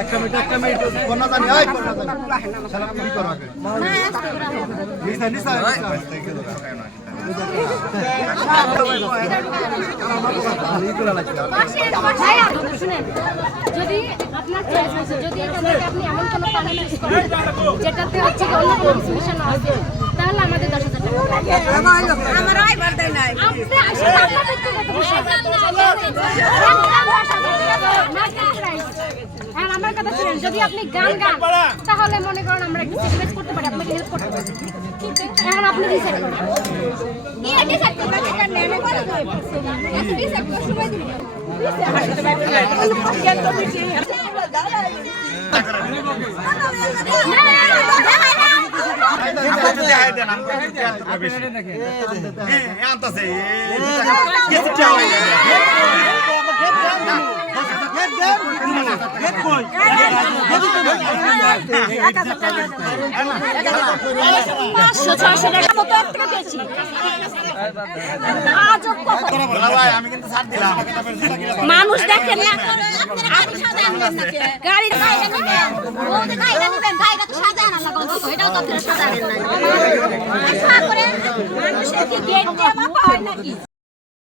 একটা মিনিট কোন জানি আই কোন জানি শালা কি করো আগে নিসা নিসা যদি আপনার চয়েস আছে, যদি এখান থেকে আপনি এমন কোনো প্যানেল ইউজ করেন যেটাতে হচ্ছে অন্য কোনো মিশন আছে, তাহলে আমাদের 10,000 টাকা আমার আইবার দেয় নাই। আপনি আসলে আপনার ব্যক্তিগত বিষয় আর আমার কথা শুনেন, যদি আপনি গান গান তাহলে মনে করেন আমরা একটু সেলিব্রেট করতে পারি, আপনাকে হেল্প করতে পারি। এখন আপনি ডিসাইড করেন। মানুষ দেখেন না গাড়ি মানুষের কি গেট দেওয়া পায় নাকি?